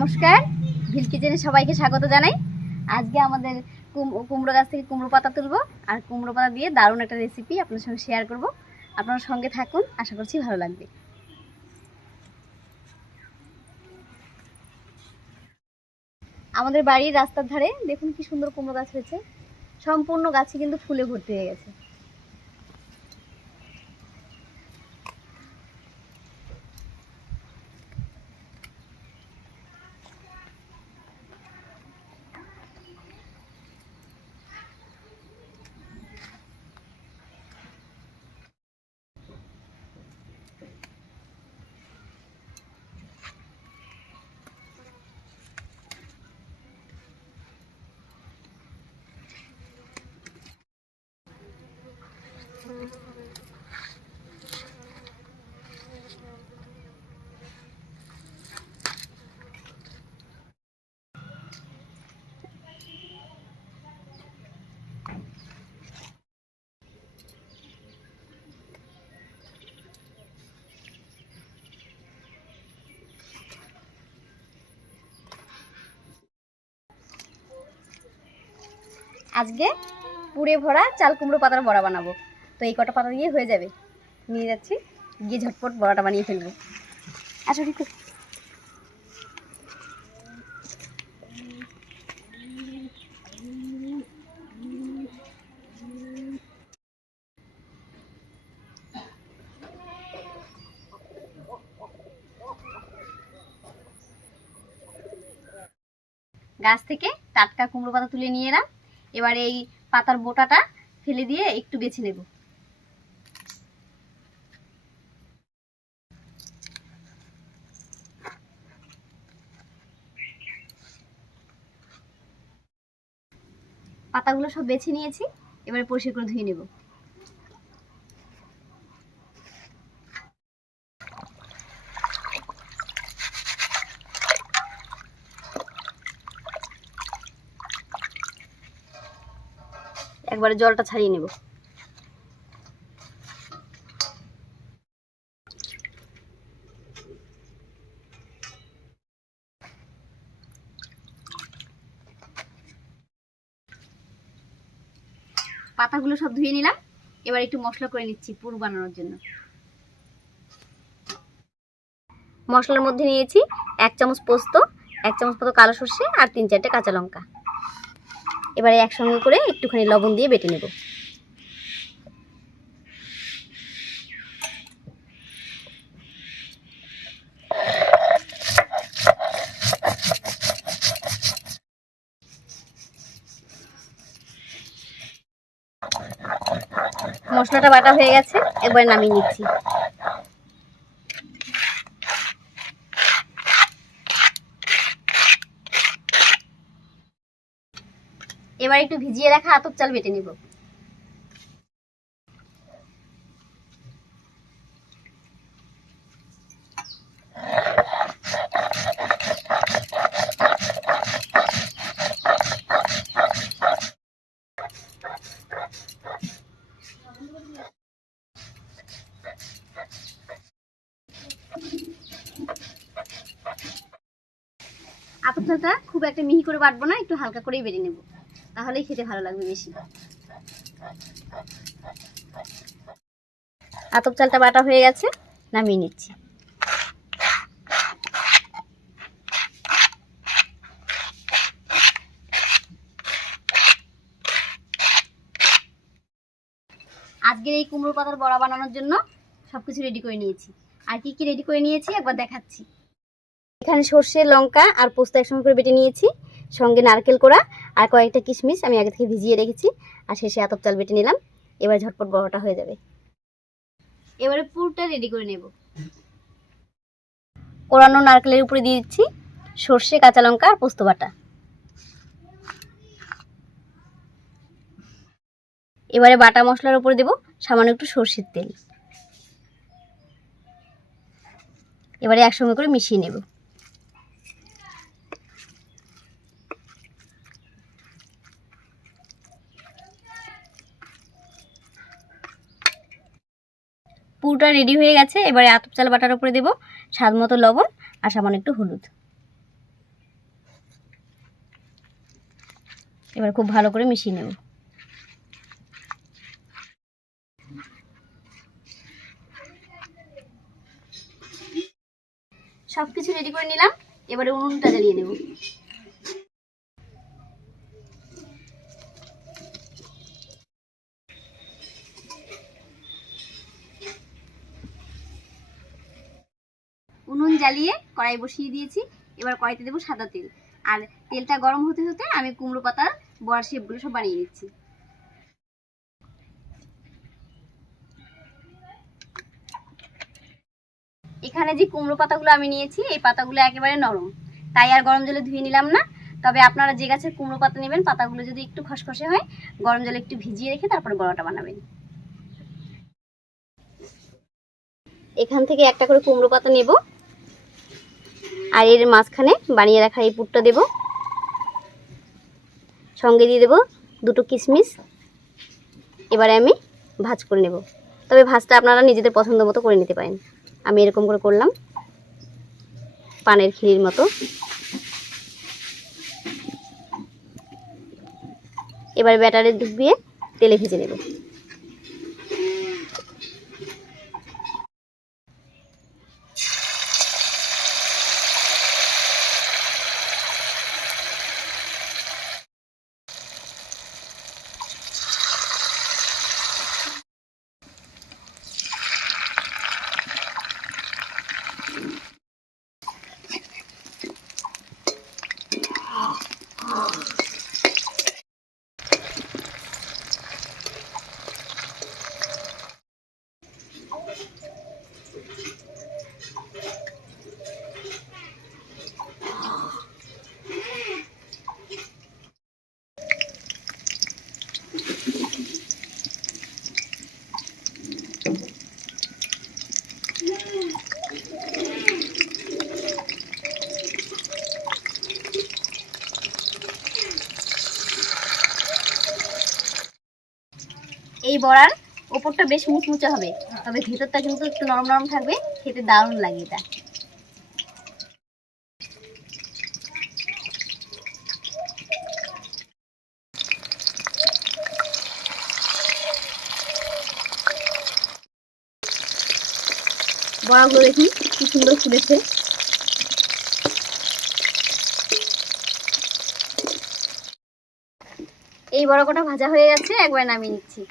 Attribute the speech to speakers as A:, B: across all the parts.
A: নমস্কার। ভিল কিচেনে সবাইকে স্বাগত জানাই। আজকে আমাদের কুমড়ো গাছ থেকে কুমড়ো পাতা তুলবো আর কুমড়ো পাতা দিয়ে দারুণ একটা রেসিপি আপনার সঙ্গে শেয়ার করব। আপনার সঙ্গে থাকুন, আশা করছি ভালো লাগবে। আমাদের বাড়ির রাস্তার ধারে দেখুন কি সুন্দর কুমড়ো গাছ হয়েছে। সম্পূর্ণ গাছে কিন্তু ফুলে ভর্তি হয়ে গেছে। আজকে পুড়ে ভরা চাল কুমড়ো পাতার বড়া বানাবো। তো এই কটা পাতা দিয়ে হয়ে যাবে। নিয়ে যাচ্ছি, গিয়ে ঝটপট বড়াটা বানিয়ে ফেলব। আচ্ছা রিকু গাছ থেকে টাটকা কুমড়ো পাতা তুলে নিয়ে এলাম। এবার এই পাতার বোটাটা ফেলে দিয়ে একটু বেছে নেব। পাতাগুলো সব বেছে নিয়েছি, এবারে পরিষ্কার করে ধুয়ে নেব। একবারে জলটা ছাড়িয়ে নেব। পাতাগুলো সব ধুয়ে নিলাম। এবার একটু মশলা করে নিচ্ছি পুর বানানোর জন্য। মশলার মধ্যে নিয়েছি এক চামচ পোস্ত এক চামচ মতো কালো সর্ষে আর তিন চারটে কাঁচা লঙ্কা। এবারে একসঙ্গে করে একটুখানি লবণ দিয়ে বেটে নেব। মশলাটা বাটা হয়ে গেছে একবার নামিয়ে নিচ্ছি। এবার একটু ভিজিয়ে রাখা আতপ চাল বেটে নেব। আতপ চালটা খুব একটা মিহি করে বাটবো না, একটু হালকা করেই বেটে নেব। তাহলেই খেতে ভালো লাগবে বেশি। আতপ চালটা বাটা হয়ে গেছে, নামিয়ে নিচ্ছি। আজকের এই কুমড়ো পাতার বড়া বানানোর জন্য সবকিছু রেডি করে নিয়েছি। আর কি কি রেডি করে নিয়েছি একবার দেখাচ্ছি। এখানে সর্ষে, লঙ্কা আর পোস্ত একসঙ্গে করে বেটে নিয়েছি। সঙ্গে নারকেল কোড়া আর কয়েকটা কিশমিশ আমি আগে থেকে ভিজিয়ে রেখেছি। আর শেষে আতপ চাল বেটে নিলাম। এবার ঝটপট বড়টা হয়ে যাবে। এবারে পুরটা রেডি করে নেব। কোরানো নারকেলের উপরে দিয়ে দিচ্ছি সর্ষে, কাঁচা লঙ্কা আর পোস্ত বাটা। এবারে বাটা মশলার উপরে দেব সামান্য একটু সর্ষের তেল। এবারে একসঙ্গে করে মিশিয়ে নেব। পুরোটা রেডি হয়ে গেছে। এবারে আতপ চাল বাটার উপরে দেবো। স্বাদ মতো লবণ আর সামান্য একটু হলুদ। এবার খুব ভালো করে মিশিয়ে নেব। সব কিছু রেডি করে নিলাম। এবারে উনুনটা জ্বালিয়ে নেব। উনুন জ্বালিয়ে কড়াই বসিয়ে দিয়েছি। এবার কড়াইতে দেবো সাদা তেল। আর তেলটা গরম হতে হতে আমি কুমড়ো পাতার বড়ার শেপগুলো সব বানিয়ে নিচ্ছি। এখানে যে কুমড়ো পাতাগুলো আমি নিয়েছি, এই পাতাগুলো একেবারে নরম। তাই আর গরম জলে ধুয়ে নিলাম না। তবে আপনারা যে গাছের কুমড়ো পাতা নেবেন, পাতাগুলো যদি একটু খসখসে হয়, গরম জলে একটু ভিজিয়ে রেখে তারপর বড়াটা বানাবেন। এখান থেকে একটা করে কুমড়ো পাতা নেব। আর এর মাঝখানে বানিয়ে রাখা এই পুরটা দেব। সঙ্গে দিয়ে দেব দুটো কিশমিশ। এবারে আমি ভাজ করে নেব। তবে ভাজটা আপনারা নিজেদের পছন্দ মতো করে নিতে পারেন। আমি এরকম করে করলাম। পানের খিরির মতো। এবার ব্যাটারে ডুবিয়ে তেলে ভেজে নেব। এই বড়ার ওপরটা বেশ মুচমুচে হবে। তবে ভেতরটা কিন্তু একটু নরম নরম থাকবে, খেতে দারুণ লাগে এটা। বড়াগুলো দেখি কি সুন্দর ফুলেছে। এই বড় কটা ভাজা হয়ে গেছে, একবার নামিয়ে নিচ্ছি।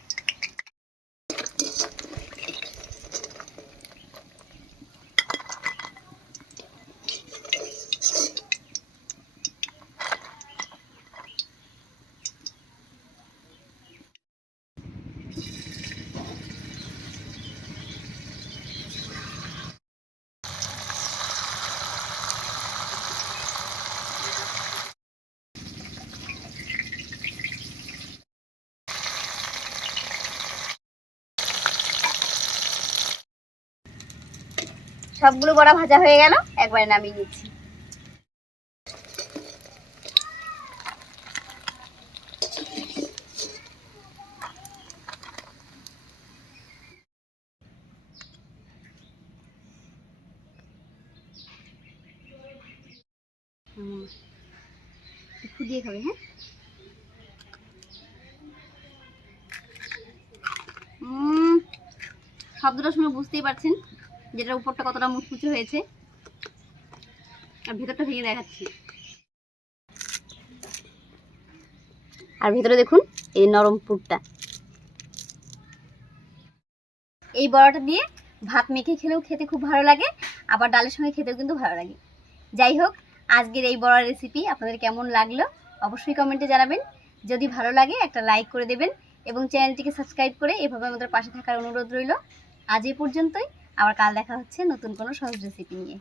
A: সবগুলো বড়া ভাজা হয়ে গেল একবারে নামিয়ে নিচ্ছি। একটু দিয়ে হ্যাঁ শুনে বুঝতেই পারছেন যেটার উপরটা কতটা মুচমুচে হয়েছে। আর ভেতরটা ভেঙে দেখাচ্ছি। আর ভেতরে দেখুন, এই নরম পুরটা। এই বড়াটা দিয়ে ভাত মেখে খেলেও খেতে খুব ভালো লাগে, আবার ডালের সঙ্গে খেতেও কিন্তু ভালো লাগে। যাই হোক, আজকের এই বড়ার রেসিপি আপনাদের কেমন লাগল অবশ্যই কমেন্টে জানাবেন। যদি ভালো লাগে, একটা লাইক করে দেবেন এবং চ্যানেলটিকে সাবস্ক্রাইব করে এভাবে আমাদের পাশে থাকার অনুরোধ রইল। আজ এই পর্যন্তই। আবার কাল দেখা হচ্ছে নতুন কোনো সহজ রেসিপি নিয়ে।